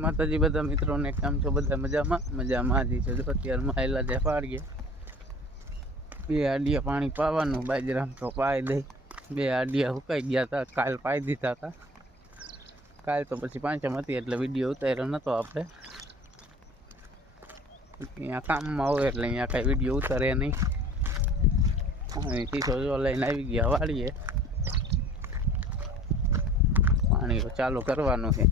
માતાજી બધા મિત્રોને કેમ છો, બધા મજામાં? મજામાં જ છે જો અત્યારમાં આવેલા છે પાડીએ. બે આડિયા પાણી પાવાનું, બાજરામ તો પાઈ દઈ બે આડિયા સુકાઈ ગયા હતા કાલ પાઈ દીધા હતા કાલ તો પછી પાંચમ હતી, એટલે વીડિયો ઉતાર્યો નહોતો આપણે. અહીંયા કામમાં હોય એટલે અહીંયા કાંઈ વીડિયો ઉતારે નહીં. ચીસો જો લઈને આવી ગયા વાળીએ પાણી ચાલુ કરવાનું છે.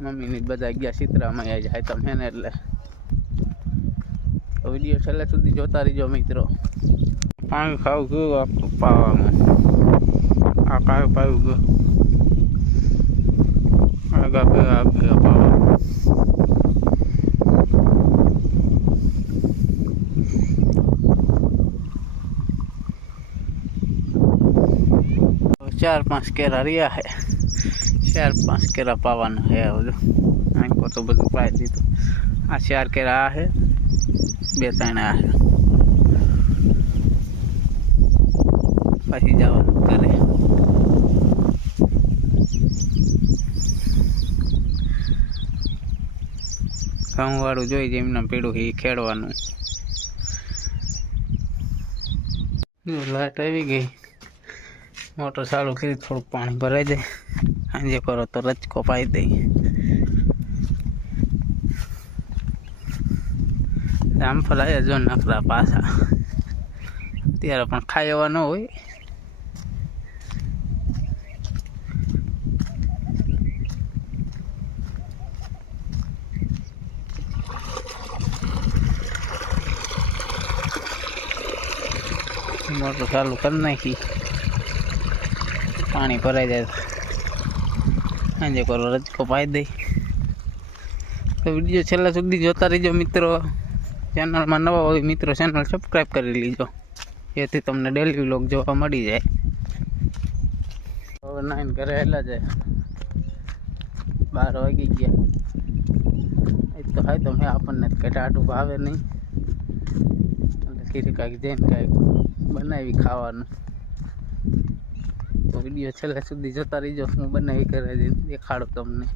મમ્મીની બધા ગયા ચિત્રામાં આવી જાય તમે ને એટલે. વીડિયો છેલ્લે સુધી જોતા રહીજો મિત્રો. પાણી ખાવું ગયું પાવામાં આ કાયું પાયું ગયું આગા બે આગા પાવા ચાર પાંચ કેરા રહ્યા હે ચાર પાંચ કેરા પાવાના હે બધું. આંકો તો બધું પાઈ દીધું. આ ચાર કેરા આ હે બે ત્રણ આ હે પછી જવાનું કરે ઘઉં વાળું જોઈ જેમને પીડું એ ખેડવાનું. લાઈટ આવી ગઈ. મોટર ચાલુ કરી, થોડુંક પાણી ભરાઈ દે સાંજે કરો તો રચકો પાઈ દઈ. આમ ફલાયા જો નકરા પાછા. ત્યારે પણ ખાઈ એવા ન હોય. મોટર ચાલુ કરી નાખી. પાણી ભરાઈ જાય સાંજે કરો રજકો પાઈ દઈ તો વીડિયો છેલ્લા સુધી જોતા રહીજો મિત્રો ચેનલમાં નવા હોય મિત્રો ચેનલ સબસ્ક્રાઈબ કરી લીજો. જેથી તમને ડેલી વ્લોગ જોવા મળી જાય. હવે નાઈન ઘરે હેલા જાય. બાર વાગી ગયા. એ તો હાય તો મેં આપણને કંઈ ટાટું ભાવે નહીં. એટલે કીધું કાંઈક જઈને કાંઈક બનાવી ખાવાનું. તો વીડિયો છેલ્લે સુધી જોતા રહીજો. હું બનાવી કરે દેખાડું તમને.